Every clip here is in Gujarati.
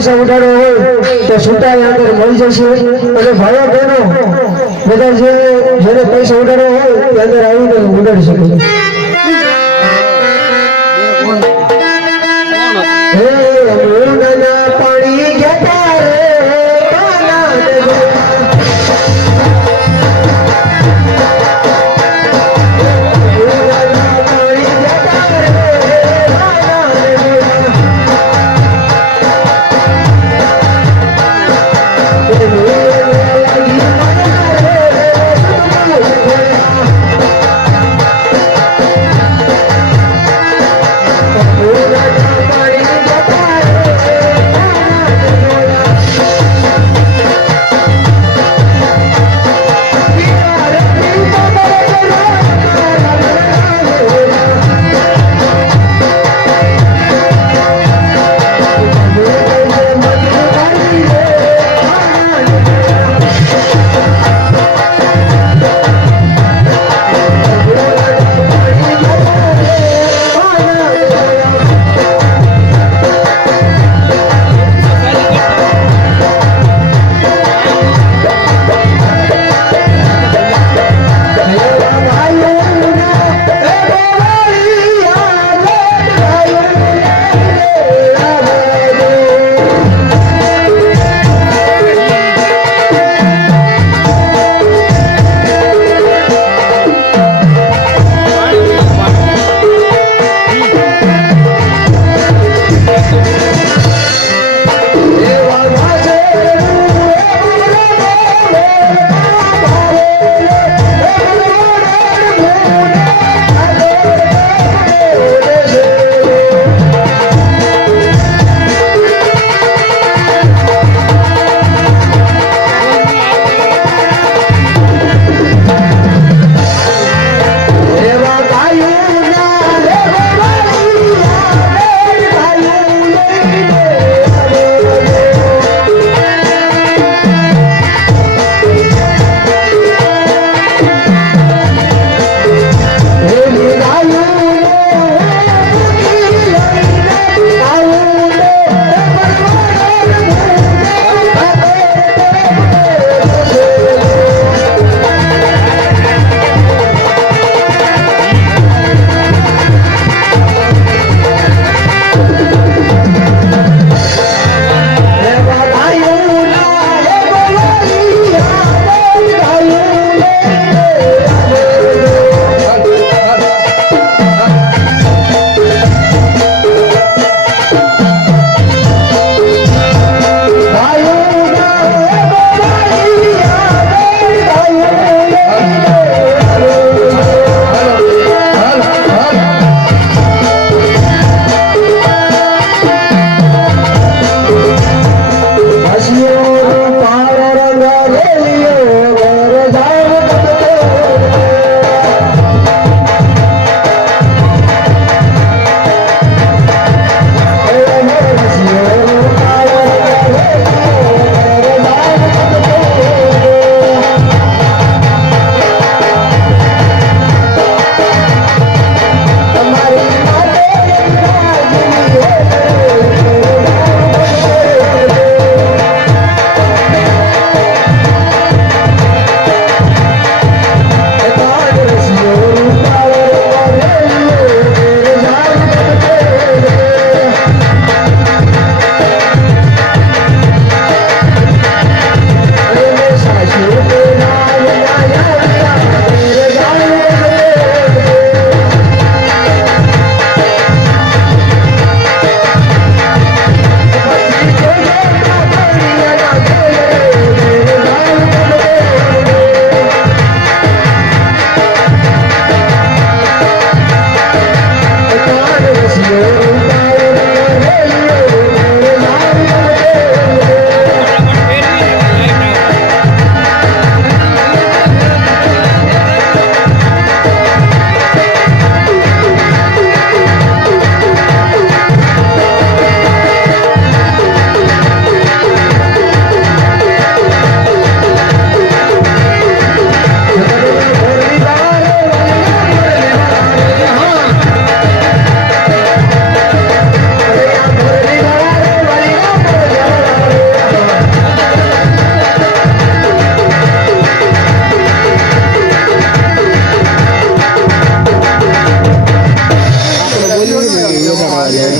પૈસા ઉડાડવા હોય તો છૂટા અંદર મળી જશે અને ભાઈઓ બહેનો બધા જેને પૈસા ઉડાડવા હોય તે અંદર આવીને ઉડાડી શકે પાણી ગયા રે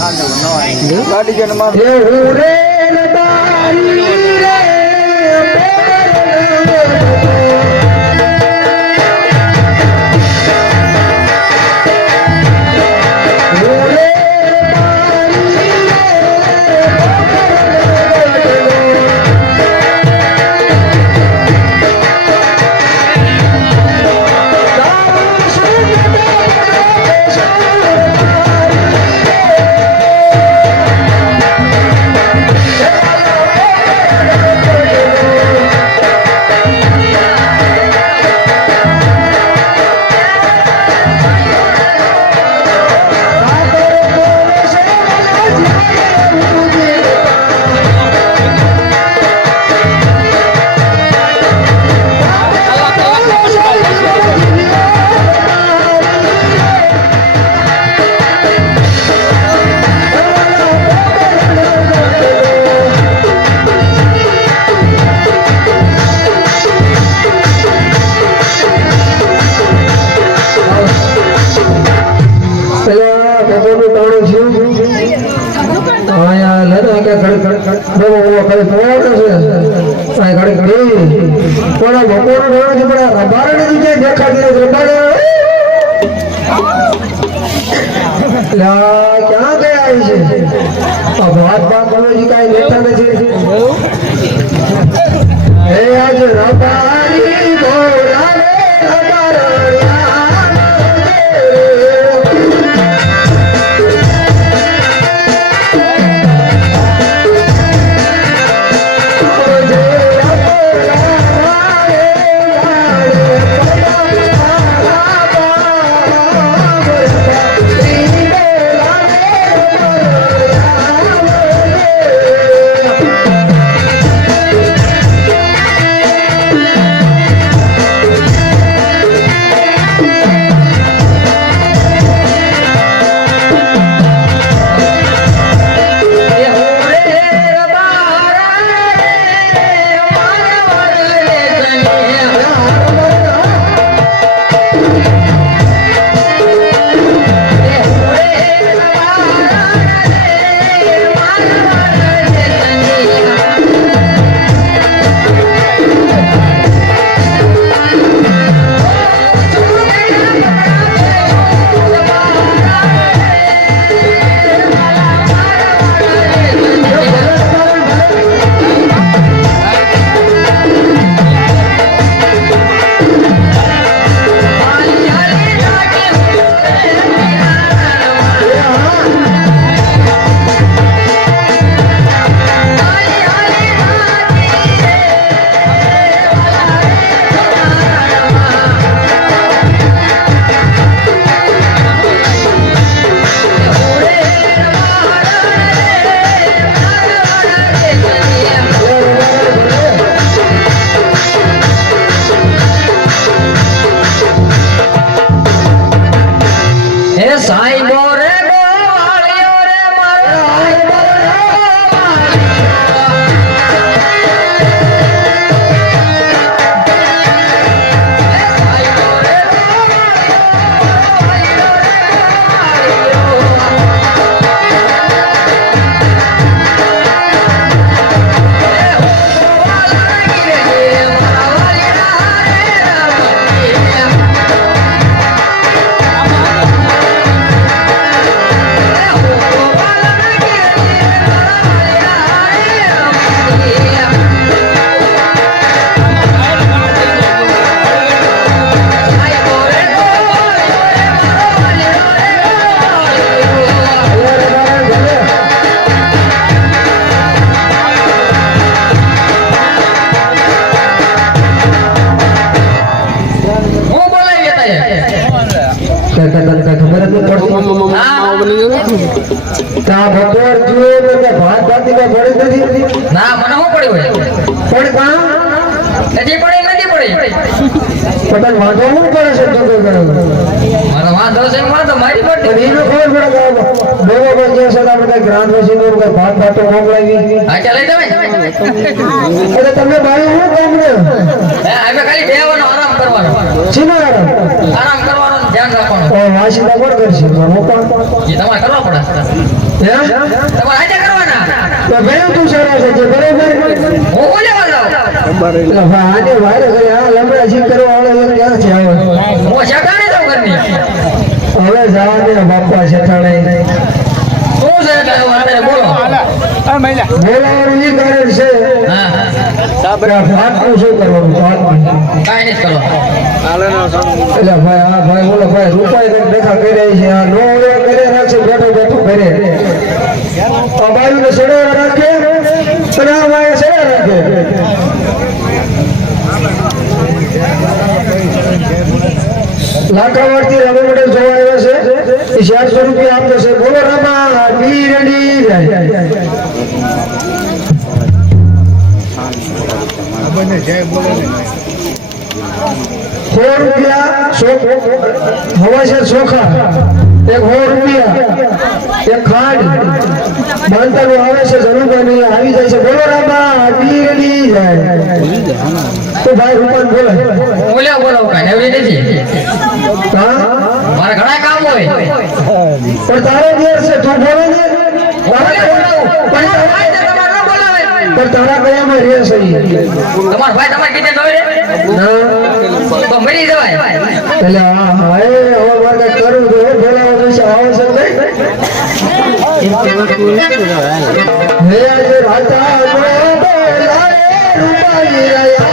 ગાડી કે નમા એ ઉરે નતારી રે ક્યાં ગયા છે વાત કાંઈ લેતા નથી હે આજ રબારી બોલાવે ના મને શું પડ્યું હોય પણ કામ નથી પડી પતંગ વાંધો શું કરે છે મારો વાંધો છે વાંધો મારી પડતી પણ એનો ખબર પડે કે લોકો પણ જે છે આપણે કઈ ગ્રાન્ડ વસીનો કઈ ભાત ભાતો મોકલાવી હા ચાલે તમે અરે તમે ભાઈ શું કામ ને અમે ખાલી બેવાનો આરામ કરવાનો સીનો આરામ કરવાનો ધ્યાન રાખવાનું. તો વાસીદા કોણ કરશે હું પણ એ તમારે કરવા પડે. એમ તમારે આજે કરવાના. તો ભાઈ તું સારા છે જે બરોબર હું બોલ્યો વાળો. એટલે ભાઈ આને વારે કરે આ લમડા જી કરવા વાળો એ ક્યાં છે આવે હું શેકાને જાઉં ઘરની. હવે જવા દે બાપા શેઠાણે શું છે એટલે હવે અત્યારે બોલો. બોલાવાનું ઈ કારણ છે હા કે આ ભાતનું શું કરવાનું ભાતનું કાંઈ નથી કરવા. એટલે ભાઈ આ ભાઈ બોલો ભાઈ રૂપાઈ કંઈક દેખા કરી રહી છે આ નો ઓળે કરે રાખશે બેઠો બેઠો કરે આ બાયુને સડેલા રાખે અને આ ભાઈ સડે રાખે લાખાવાડથી રામા મંડળ જોવા આવ્યા છે એ 400 રૂપિયા આપે છે બોલો રામા ડી રેડી જાય ₹100 હવા છે ચોખા એક ₹100 એક ખાંડ બાંધવાનું આવે છે જરૂરબાની આવી જાય છે બોલો રામા ડી રેડી જાય તો ભાઈ રૂપાન બોલે બોલ્યો બોલો કાંઈ નવરી નથી. હા મારે ઘણા કામ હોય. પણ તારો દેર છે તું બોલે ને બોલે બોલાવું. તમારો ભાઈ છે, તમારે ન બોલાવે. પણ તારા કયામાં રહે છે તમારો ભાઈ તમારે કીધે ન હોય રે. ના તો મરી જવાય. એટલે હા હા એ હવે મારે કંઈક કરવું તો બોલાવો જોઈશે આવો છે હે આજે રાતા બોલાય રૂપાઈ રહ્યા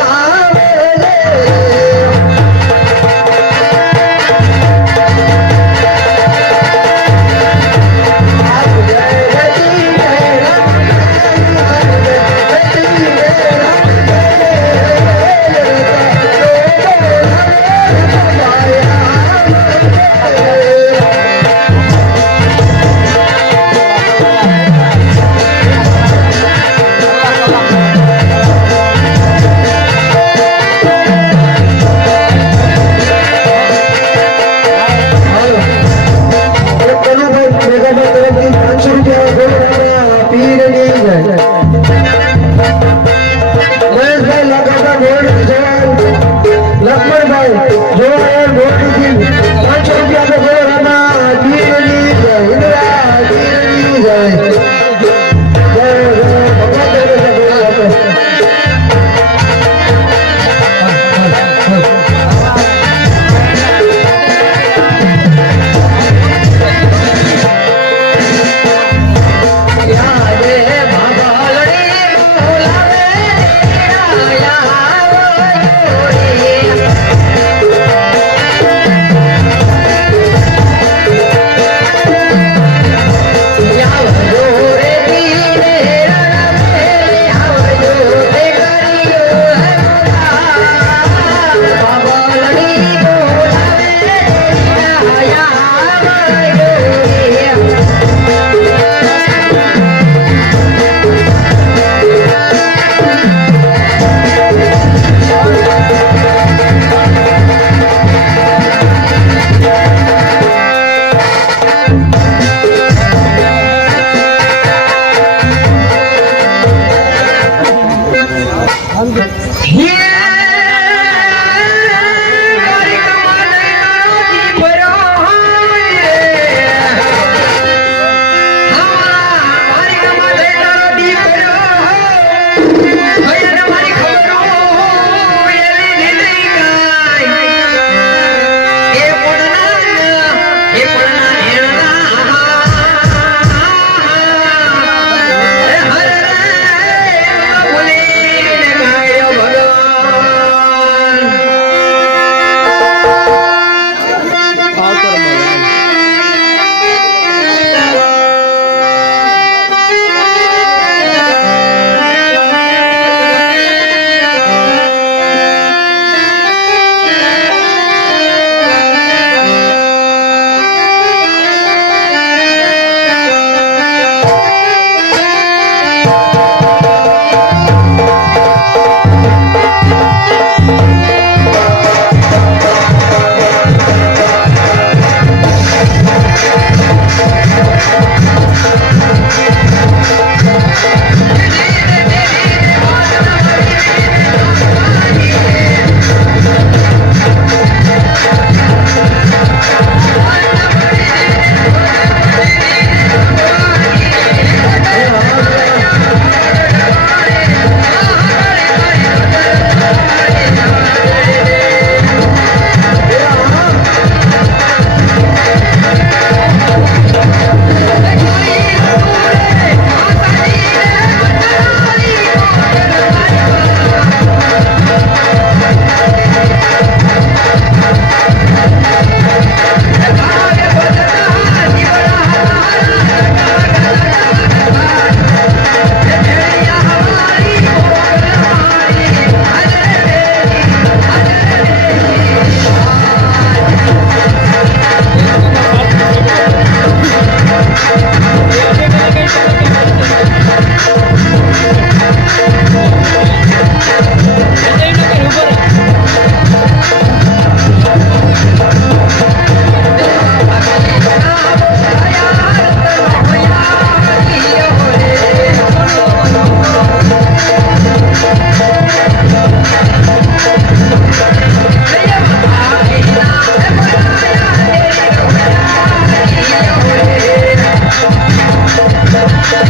જય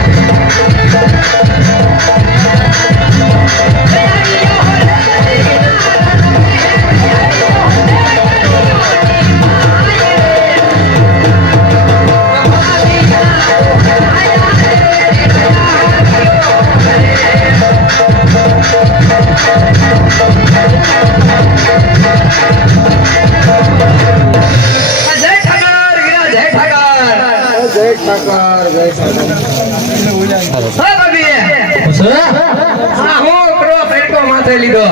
ઠાકર વીરા, જય ઠાકર. હા ભાભી હા હું કરો તડકો માથે લીધો.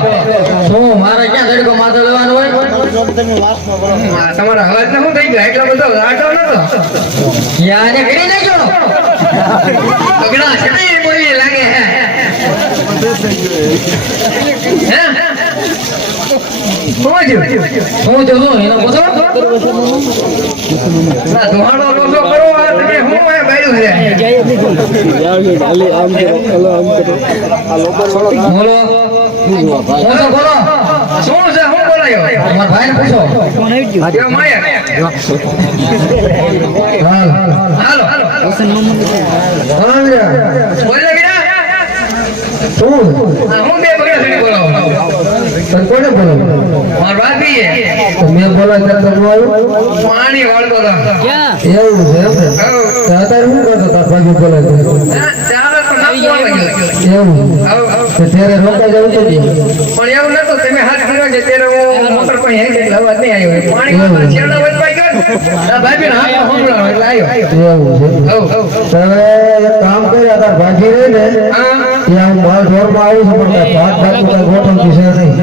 શું મારે ક્યાં તડકો માથે લેવાનો હોય? હા, તમારા અવાજ ને શું થઈ ગયો એટલો બધો રાટો નતો. યા ને કરી નાખ્યો. અગડા છડી બોલી લાગે હે. હે હું જો શું એનો પૂછો. ના ધોહાડો લોસો કરો આ તમે હું હે બાયું છે. બોલો બોલો બોલો. શું છે હું બોલાયો તમારા ભાઈને પૂછો. કેવો માયા હાલો હાલો હા વીરા બોલે ગીરા શું હા હું બે બગડા સુધી બોલાવો તને કોને બોલાવ્યું? માર ભાભી હે તો મેં બોલાવ્યું ત્યારે તને આવ્યું? પાણી વળતો હતો એવું છે એમ ને? તો અત્યારે શું કરતો તાર ભાગ્ય બોલાવ્યું? ચાલો તો ના બોલાવ્યો એવું આવ તો ત્યારે રોકાઈ જવું પડે. પણ એવું નતું તમે હાથ કર્યો છે ત્યારે હું મોટર પર હેંગ એટલે અવાજ નહીં આવ્યો પાણી વાળવા છેડા વળપાઈ ગયો આ ભાભી ના હાથ સંભળાણો એટલે આવ્યો એવું છે. હવ તો હવે એક કામ કર્યા તાર ભાગી રહી ને હા ત્યાં હું મારા ઢોરમાં આવું છું પણ કાંઈ ભાત ભાતનું કાંઈ ગોઠવતી છે નહીં.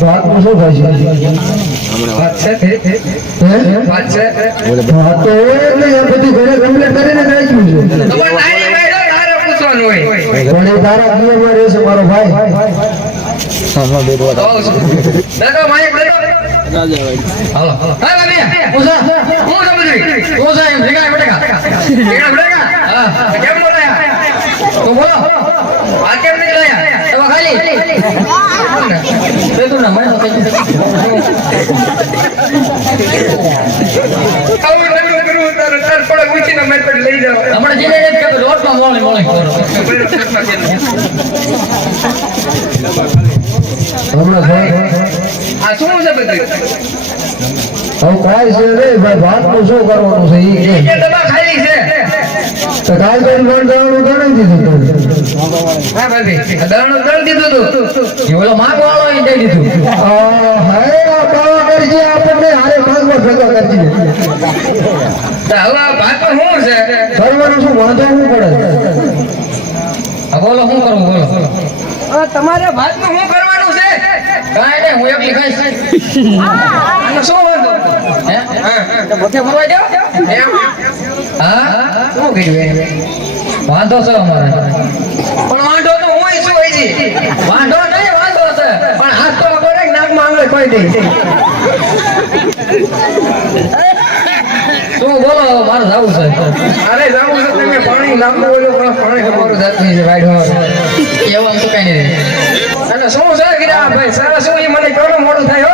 ભાતનું શું થાય છે? વાત છે હે? વાત છે ભાત તો હોય જ નહીં, આ બધું ઘરે કમ્પ્લીટ કરીને રાખ્યું છે. તો પણ તારી ભાઈ તારે પૂછવાનું હોય પણ એ તારા જીવનમાં રહેશે મારો ભાઈ. દાદા માયક દેતો હાલો હા ભાભી પૂછો હું સમજવી પૂછો એમ ભેગા બેઠા. કેમ બડેગા હા કેમ બોલાયા તો બોલો. આ કેમ નહીં લાયા તો ખાલી તે તું ના મને આવું નવું કરું તાર પડે ઉછીને મેં પર લઈ જાવ આપણે જીને જ કે રોટમાં મોળી મોળી કરો. હમણાં ભાઈ આ શું છે બધું હવે કાંઈ છે નહીં ભાઈ, ભાતનું શું કરવાનું છે ઈ કે. એ ડબ્બા ખાલી છે તો કાલ કરી વણજાવાનું ગણી દીધું તું. હા ભાભી દાણું દળ દીધું તું એ ઓલો માંગવાળો એ દઈ દીધું. હાય આ બાવા કરજે આપણને હારે ભાગમાં ભેગા કરજે. તો હવે આ ભાત શું છે કરવાનું શું વાંધો શું પડે? હા બોલો શું કરવું બોલો. તમારે ભાતનું શું કરવાનું છે કાંઈ નહીં હું એકલી ખાઈશ. આનો શું વાંધો હે હા તો બધે ફરવા જાવ. એમ હા શું કર્યું એને વાંધો છે અમારે. પણ વાંધો તો હું શું હોય છે વાંધો નહીં વાંધો છે. પણ હાથ તો કરે નાકમાં આંગળે કોઈ દે શું બોલો મારે જવું છે. અરે જાવું છે તમે પાણી લાંબુ બોલ્યો પણ પાણી તમારું જાતની છે ભાઈ એવું આમ તો કઈ નહીં. અને શું છે ગીરા ભાઈ સારા શું એ મને કેવું મોડું થાય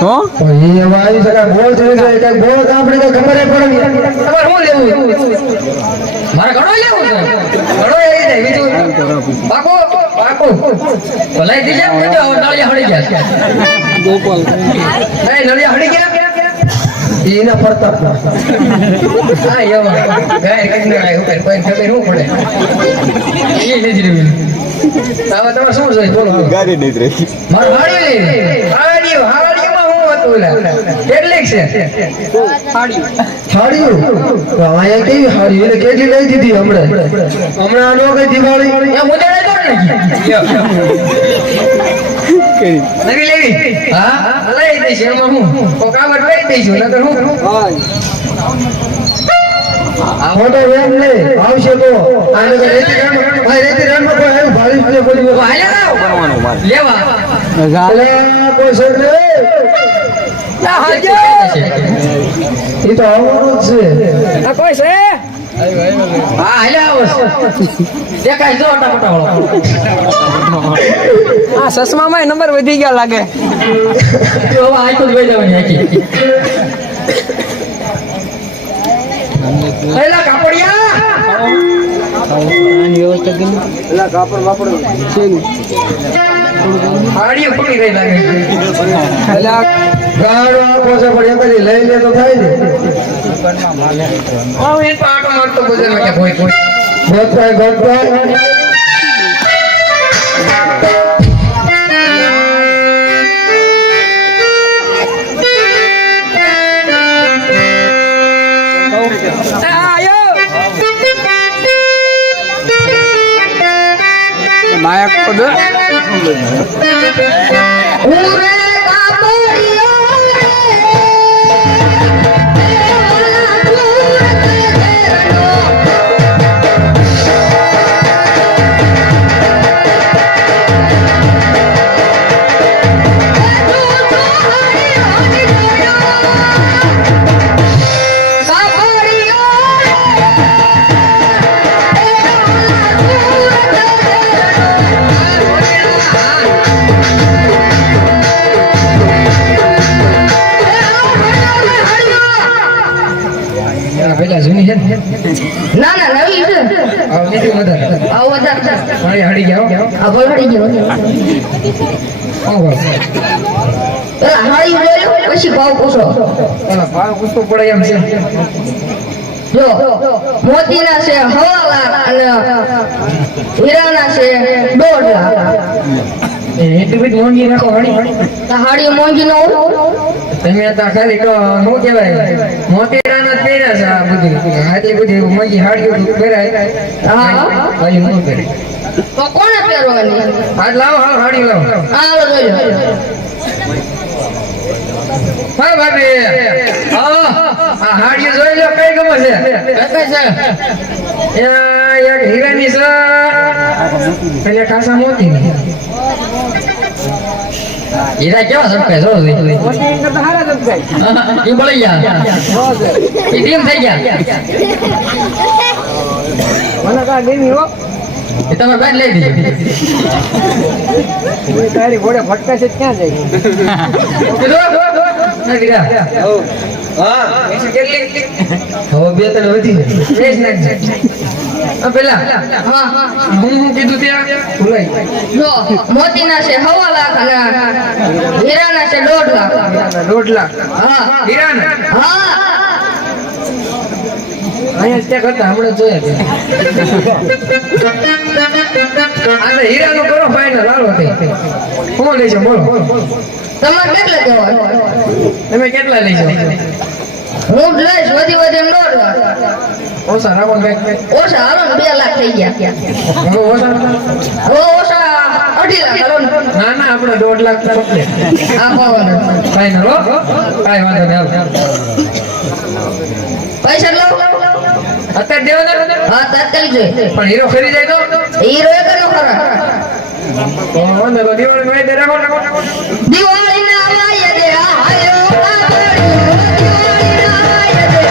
હો તો ઈ હવે આવી શકાય, બોલ થઈ જાય કાંઈ બોલ તો આપણે કાંઈ ખબર ય પડે નહીં. તમારે શું લેવું મારે ઘણો લેવું છે. ઘણો એવી જાય બીજું પાકો પાકો ભલાઈ દીજે પૂછો નળિયા હળી ગયા. નહીં નળિયા હડી ગયા ઈ એના પ્રતાપમાં. હા એવા ગાય કઈ ના ઉપર કોઈ ખબર શું પડે એ નથી રહ્યું. હવે તમે શું છે બોલો ગાડી નહીં રહી. મારે ગાડી લેવી. હાવાડીમાં શું હતું ઓલા કેટલીક છે હાડીઓ તો અહીંયા કેવી હાડી એને કેટલી લઈ દીધી હમણાં નો કઈ દિવાળી એ મુંજાડે તો નથી. નવી લેવી હા લઈ દઈશ એમાં હું કોકાવટ લઈ દઈશું નકર હું ફોટો એમ લે આવશે તો આને તો રેતી રણમાં ભાઈ રેતી રણમાં કોઈ આવ્યું ભાવીશ ને બોલી તો હાલે ના લેવા. અલા કોઈ છે રે ઈ તો આવવાનું જ છે. કોઈ છે હા હાલે આવો દેખાય જો ટપટા વાળો. હા સસમામાં નંબર વધી ગયા લાગે હવે આખું જ લઈ જવાની આખી. એલા કાપડિયા હાડીઓ પડી રહી લાગે ગાળો આપો છે પણ એક જ લઈ લે તો થાય ને એ તો આટો મારતો બજારમાં કે કોઈ ગોતભાઈ માયા પદ પેલા જૂની છે ને ના ના નવી છે આ નીચે વધારે આવો વધારે પાણી હડી ગયા આ બોલ હડી ગયો પેલા હાડી જોયો પછી ભાવ પૂછો ભાવ પૂછવો પડે એમ છે જો મોતીના છે 1.5 લાખ અને હીરાના છે 1.5 લાખ એટલી બધી મોંઘી રાખો હડી તો હાડી મોંઘી ન હોય તમે તો ખાલી શું કહેવાય મોતીરાના જ પહેર્યા છે આ બધી આટલી બધી મોંઘી હાડીઓ પહેરાય હા હજી ન પહેરે તો કોને પહેરવાની આજ લાવો હા હાડી લાવો આવો જોઈ લો હા ભાભી આ હાડીઓ જોઈ લો કઈ ગમે છે કઈ છે એક હીરાની છે પેલે ખાસા મોતીની હીરા કેવા સટકે જો એ બળી ગયા એ ટીમ થઈ ગયા મને કા દેવી હો એ તમે બેન લઈ દીધો તારી ઘોડે ફટકા છે ક્યાં જાય હવે બે ત્રણ વધી પેલા હા હા હું કીધું ત્યાં ભૂલાઈ જો મોતીના છે 1.5 લાખ અને હીરાના છે 1.5 લાખ 1.5 લાખ હા હીરાના હા અહીંયા ત્યાં કરતા હમણાં જોયા છે આ તો હીરાનો કરો ફાઈનલ હાલો તે કોણ લેશે બોલો તમારે કેટલા દેવા તમે કેટલા લેશો હું લઈશ વધી 1.5 લાખ ઓછા રાખો ને ઓછા હાલો ને 2 લાખ થઈ ગયા હવે ઓછા હવે ઓછા 2.5 લાખ હાલો ને ના ના આપણે 1.5 લાખ પકડે આ પાવાનો ફાઈનલ હો કાઈ વાંધો નહીં હાલો પૈસા લો અત્યારે દેવાના હા તાત્કાલિક જોઈએ પણ હીરો ખરી જાય તો હીરો એક નો ખરા વાંધો તો દિવાળી મેં રાખો દિવાળી ના આયા દે આયો કાપડી દિવાળી ના આયા દે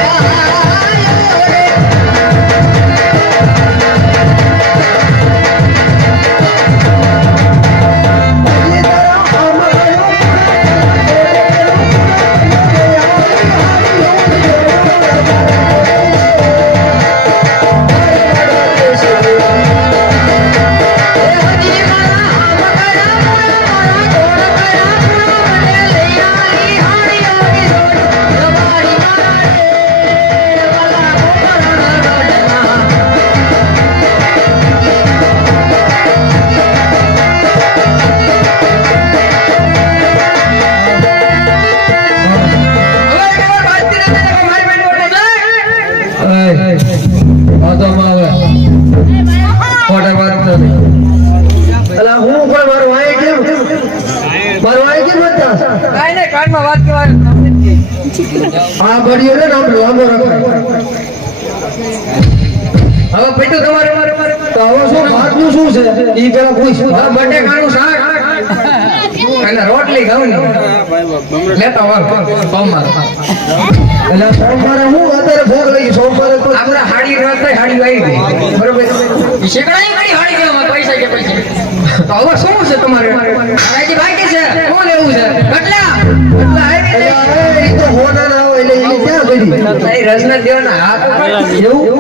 આ બળીઓ ને આમ લાંબો રખાય હવે પેટું તમારે તો હવે શું ભાતનું શું છે ઈ પેલા પૂછ બટેકાનું શાક અને રોટલી ખાવ ને લેતા વાળ સોમવાર એટલે સોમવારે હું અત્યારે ભોગ લઈ સોમવારે તો આપણે હાડી રાત હાડી આવી ગઈ બરોબર શેકડાઈ ગઈ હાડી કેમાં પૈસા કે પૈસા તો હવે શું છે તમારે આજી બાકી છે કોણ લેવું છે કેટલા કેટલા આવી એટલે એ તો હોના ના હોય એટલે એ ક્યાં કરી નહીં રસના દેવાના હાથ એવું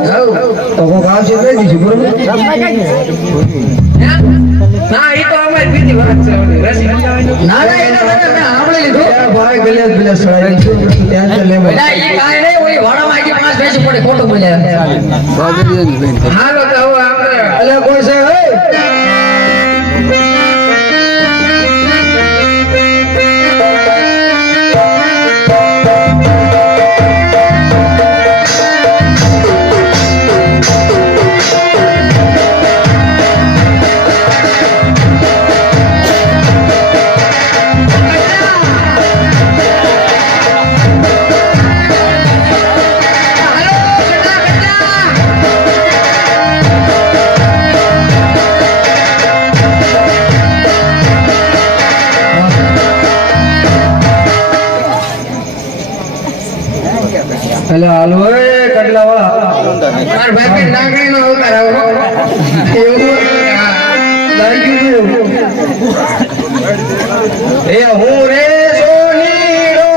તો કોક આવશે કહી દીધું બરોબર ના એ તો અમારી બીજી વાત છે રસ ના ના એના માટે મેં સાંભળી લીધું ભાઈ ગલિયાસ બિલાસ સળાઈ છે ત્યાં તો લેવા ના એ કાંઈ નહીં ઓલી વાડામાં આખી 5 ભેંસો પડે ખોટું બોલ્યા હાલો તો હવે આપણે અલ્યા કોઈ છે હે અલ્યા હાલો એ કડલા વાળા માર ભાઈ નાગરી નો અવતાર આવો એવું લાગી ગયું એ હું રે સોની રો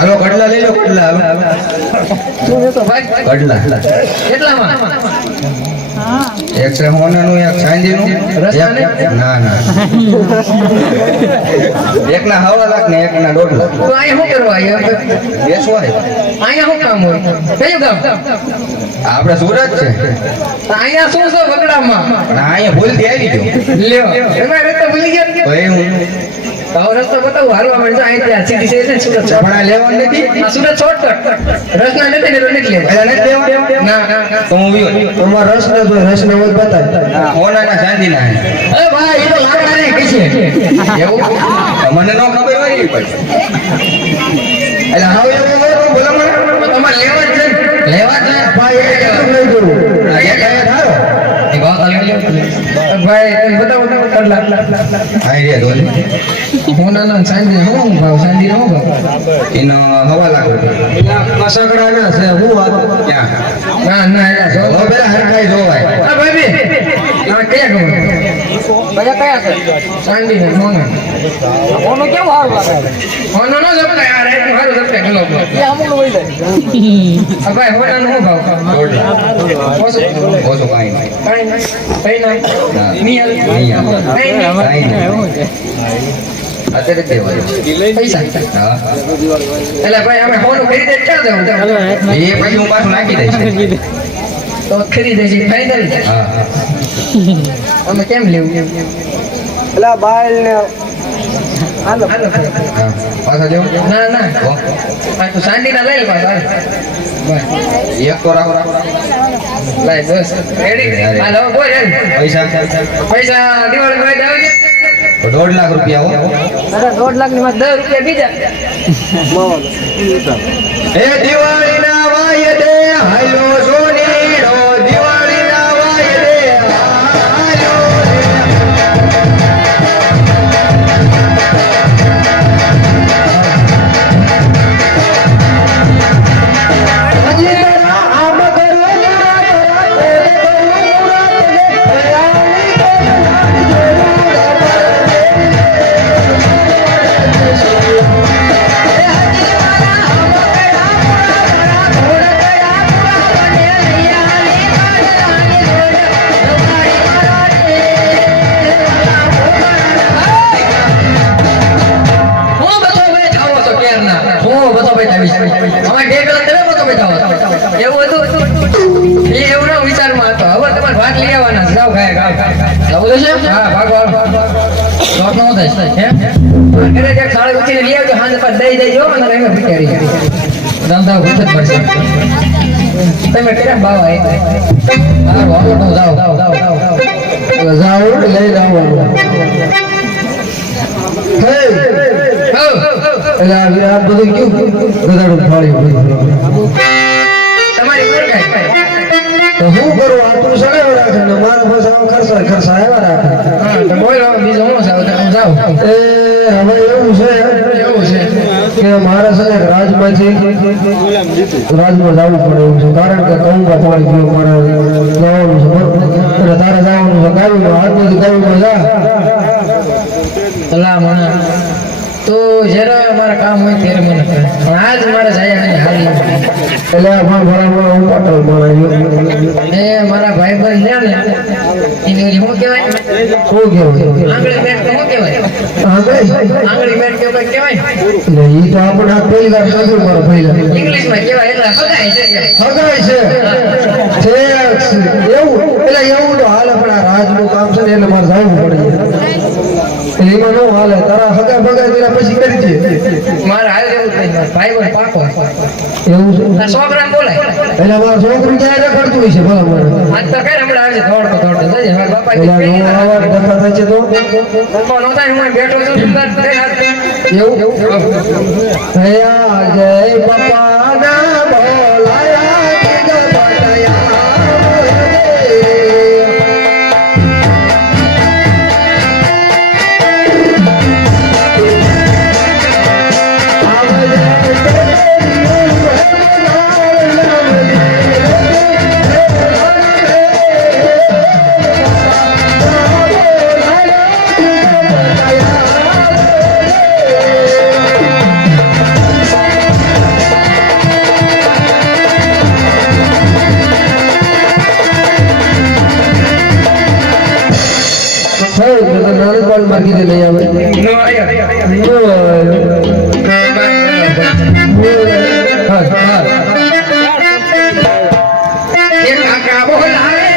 હાલો કડલા લઈ લો કડલા કડલા કેટલામાં એક છે હોનાનું એક સાંજીનું ના ના એક ના 1.5 લાખ ને એક ના 1.5 લાખ તો અહીંયા શું કરવા આવ્યા બેસવા અહીંયા શું કામ હોય કયું કામ આપણે સુરત છે તો અહીંયા શું છે વગડામાં પણ અહીંયા ભૂલથી આવી ગયો લ્યો એમાં રસ્તો ભૂલી ગયા તો એ હું તો રસ્તો બતાવું હારવા મળશે અહીંયા સીધી છે સુરત છે પણ આ લેવાનું નથી આ સુરત શોર્ટકટ રસના નથી ને તો નથી લેવા એટલે નથી લેવાનું ના ના તો હું વિયો તમાર રસ ન જોઈ રસ ન હોય બતાય હોનાના ચાંદીના એ ભાઈ એ તો લાકડા ને કીશે એવું મને ન ખબર હોય એ પછી એટલે હવે એવું હોય તો બોલો મને તમારે લેવા જ છે ને? લેવા જ છે ભાઈ એ કેટલું લઈ જવું આ એક આયા થારો એ વાત અલગ લ્યો ભાઈ તમે બતાવો કેટલા આઈ રે દોલે હોના ના સાંડી નો ભાવ સાંડી નો ભાવ એનો 1.5 લાખ રૂપિયા મસકડા ના છે હું વાત ક્યાં ના ના એલા જો હવે પેલા હરખાઈ જોવાય આ ભાઈ આ કયા ગમે બધા કયા છે સાંડી ને હોના હોનો કેવું સારું લાગે હોનો નો જપતા યાર એ સારું જપતા ગલો એ અમુક નો હોય આ ભાઈ હોના નો ભાવ ઓછો ઓછો કાઈ નહીં કઈ ના નિયલ અત્યારે દેવાય પૈસા હા એટલે ભાઈ અમે હોનું ખરીદે ક્યાં જવું એ પછી હું પાછું નાખી દઈશ તો ખરીદે છે ફાઇનલ હા હા અમે કેમ લેવું પેલા બાયલ ને હાલો પાછા દેવું ના ના આ તો સાંડી ના લઈ લે પાછા એક તો રાખો લાઈ બસ રેડી હાલો બોલ પૈસા પૈસા દિવાળી માં આવી 1.5 લાખ રૂપિયા હો અરે 1.5 લાખ ની માં 10 રૂપિયા બીજા એ દિવાળી ના વાય દે હાલો સોની રો દિવાળી ના વાય દે હાલો દઈ દેજો અને ધંધા ગુજર પડશે તમે કેમ ભાવ આવી હાલો હાલો જાઓ જાઓ લઈ જાઓ હે એટલે આ બધું ક્યું ગધાડું ફાળી તમારી ઉંમર કાંઈ તો હું કરું આ તું સડાવ રાખે ને મારા પાસે આમ ખર્ચા આવ્યા રાખે હા તો બોલો બીજું હું જાઓ એ હવે એવું છે કે મારા સાથે રાજમાં જવું પડે એવું છે કારણ કે કહુંમાં પાણી પીવું મારે જવાનું છે બરોબર એટલે તારે જવાનું છે ગાડીમાં હાથમાંથી ગાડીમાં જા અલા મને તો જરા અમારા કામ હોય ત્યારે મને કહે પણ આજ મારે જાય નહીં હાલ એટલે આ ભણા હું પાટલ ભણાવ્યો એ મારા ભાઈ બંધ છે ને એની ઓલી શું કહેવાય શું કહેવાય આંગળી મેટ તો શું કહેવાય આંગળી મેટ કહેવાય એટલે ઈ તો આપણે આ પહેલી વાર સાંભળ્યું મારો પહેલા ઇંગ્લિશમાં કહેવાય એટલે હગાય છે હગાય છે એવું એટલે એવું તો હાલે પણ આ રાજનું કામ છે ને એટલે મારે જવું પડે એમાં નો હાલે તારા હગા ભગા તેના પછી કરી દે મારે હાલ એવું જ નહીં ભાઈ બંધ પાકો એવું છે આ છોકરાને બોલાય એટલે મારા છોકરું ક્યારે રખડતું હોય છે ભલા મને આજ તો કઈ હમણાં આવે છે દોડતો જજે મારા બાપા એટલે નો આવા ડખા થાય છે તો નહોતા હું બેઠો છું એવું હયા જય પપ્પા ના બોલાયા કે બટાયા નાની બોલ મારી દે નહીં આવે નો આયો હા હા એક કાકા બોલાવે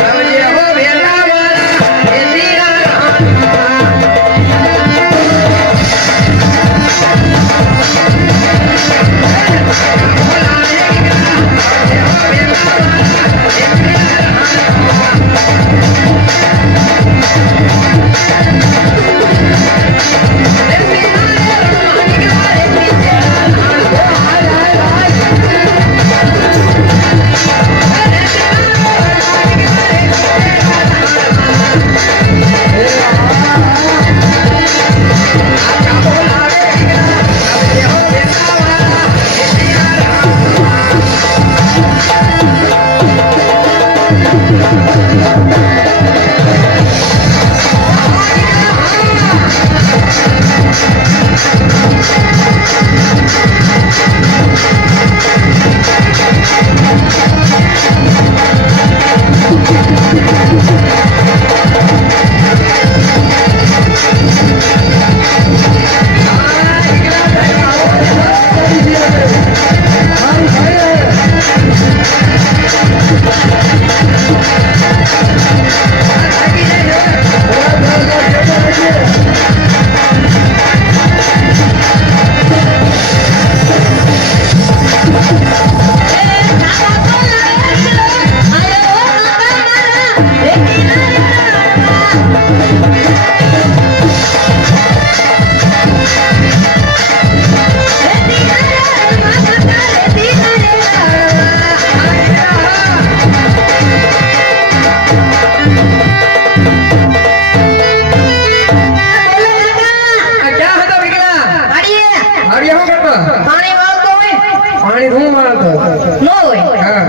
આવજે હો વેલા વાળા એ દીરા પાણી હું વાળતો નો હોય હા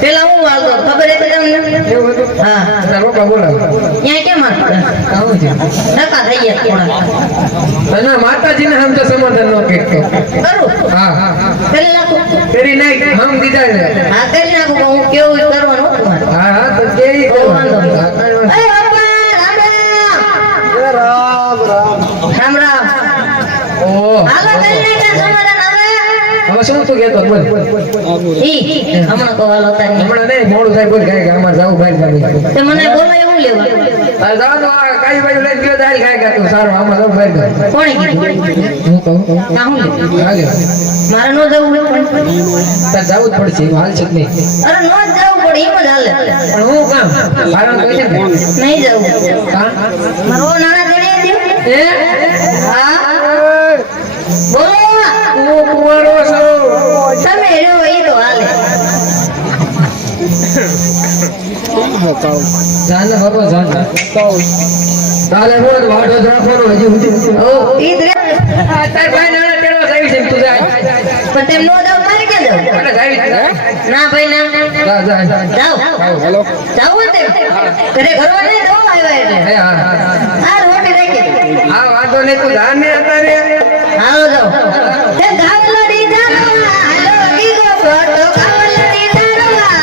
પેલા હું વાળતો ખબર હતી તમને એવું હતું હા તારા પપ્પા બોલાવે ત્યાં કેમ હાલતો આવું છે ધક્કા થઈ ગયા થોડા અને માતાજીને હમ તો સમાધાન નો કહેતો કરું હા હા હા કરી નાખું તેરી નહીં હમ દીધા છે હા કરી નાખું પણ હું કેવું કરવાનું હતું મારે હા હા તો કેવી બહુ વાંધો નહીં. હા, કાંઈ વાંધો એ બાપા રામ રામ રામ રામ નહીં. ઓહ હાલો કરી નાખ્યા સમાધાન હવે શું તું કહેતો બોલ ઈ હમણાં તો હાલો તારી હમણાં નહીં મોડું થાય બોલ કાંઈ કે અમારે જવું બહાર ગાડી તે મને બોલાય એવું લેવા જવાનું કાઈ બાજુ લઈ ગયો દાલ ખાઈ ગયા તું સારું આમાં તો ભાઈ કોણે કીધું હું કહું ના હું લાગે મારે નો જવું તાર જવું જ પડશે એનું હાલ છે કે નહીં અરે નો જ જવું પડે એમ જ હાલે પણ હું કામ કારણ કહે છે ને નહીં જવું હા મારો નાના દેડી દે એ હા બોલો તું કુંવારો છો તમે રહ્યો એ તો હાલે જાન બાબા જાન કાલે બોલ વાડો રાખવાનો હજી સુધી ઓ ઈ જ રે તાર ભાઈ નાના તેડવા આવી છે તું જા પણ તેમ નો જાવ મારે ક્યાં જાવ મને જાવી ના ભાઈ ના જા જા જાવ હેલો જાવ તે ઘરે ઘરવા નહીં દો આવ્યા એટલે એ હા હા રોટી રાખી હા વાંધો નહીં તું જાન ને અત્યારે હાલો જાવ તે ગાવલડી જાનવા હાલો ઈગો ફોટો ગાવલડી જાનવા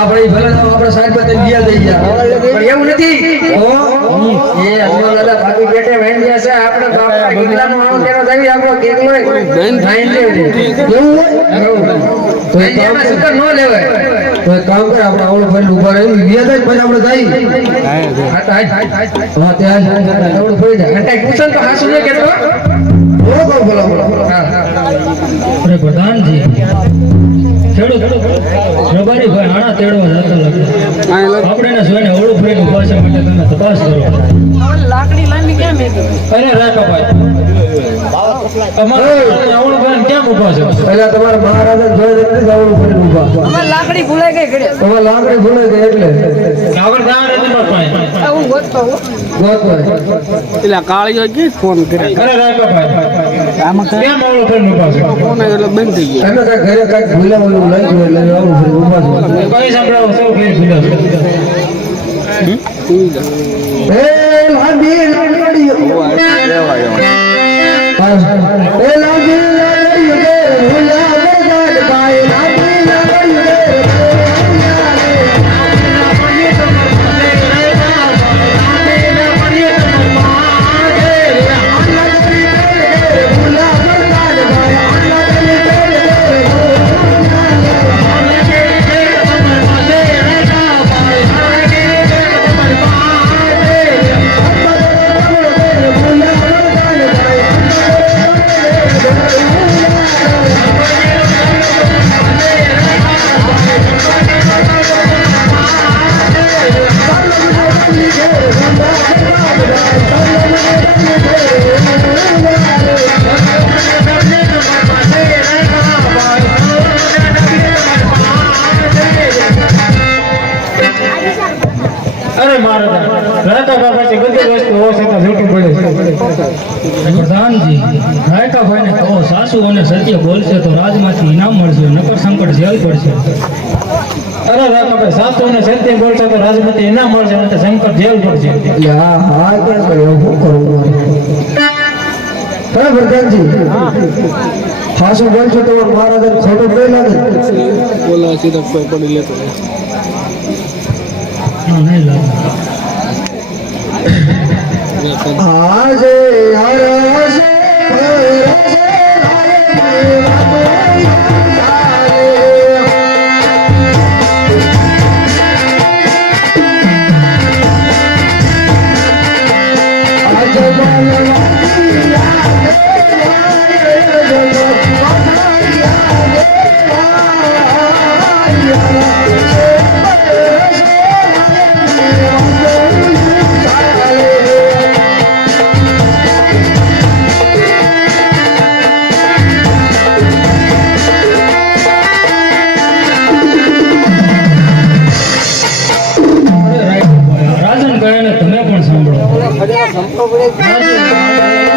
આપણે ભલે આપણે સાહેબ ગયા થઈ ગયા પણ એવું નથી એ અસમાન દાદા બાકી બેઠે વેણ ગયા છે આપણે બાપા ગીલાનો આવો તેનો જાવી આપણો કેક લઈ ભાઈ લે એવું હોય તો એમાં સુકર નો લેવાય તો એક કામ કર આપણે આવડો ભાઈ ઉભા રહી ગયા થાય પછી આપણે જઈ હા તો હાય હા ત્યાં આવડું ફરી જાય અને કઈ પૂછન તો હાસુ ન કેતો બોલો હા અરે પ્રધાનજી ખેડૂત રબારી ભાઈ આણા તેડવા જતો લાગે આપણે એને જોઈને ઓળું ફરીને ઉભા છે માટે તમે તપાસ કરો લાકડી લાંબી કેમ હતી અરે રાકાભાઈ તમારે આવડું ભાઈ કેમ ઉભા છે પહેલા તમારા મહારાજા જોઈ નથી આવડું ફરી ઉભા અમાર લાકડી ભૂલાઈ ગઈ ઘડે તમારે લાકડી ભૂલે ગઈ એટલે આગળ ગામ રહેતી મારા પાસે હું ગોતતો હું ગોતવાય એટલે કાળીઓ કે ફોન કરે અરે રાકાભાઈ આમાં કેમ આવડું ફરીને ઉભા છે ફોન એટલે બંધ થઈ ગયો તમે કાંઈ ઘરે કાંઈક ભૂલા ઓલું લઈ ગયું એટલે આવડું ફરી ઉભા છો કઈ સંભળાવો સૌ ફેર ભૂલ્યા છે એ લાંબી લાકડીઓ એ લાંબી લાકડીઓ કે ભૂલા બગાડ પાય લાંબી લાકડીઓ કે અરે મારા રાકાભાઈ પાસે બધી વસ્તુ હોશે તો જૂઠું પડે પ્રધાનજી રાકાભાઈ ને કહો સાસુ અને સત્ય બોલશે તો રાજમાંથી ઇનામ મળશે નકર સંકટ જેલ પડશે અરે રાકાભાઈ સાસુ અને સત્ય બોલશે તો રાજમાંથી ઇનામ મળશે અને સંકટ જેલ પડશે એટલે હા હા ક્યાં કર્યો શું કરું મારે પ્રધાનજી હાસુ બોલશો તો મહારાજા ખોટું કઈ લાગે બોલા સીધા કોઈ પડી લેતો હા નહીં લાગે આજે હરસે કહે ને તમે પણ સાંભળો રાજુ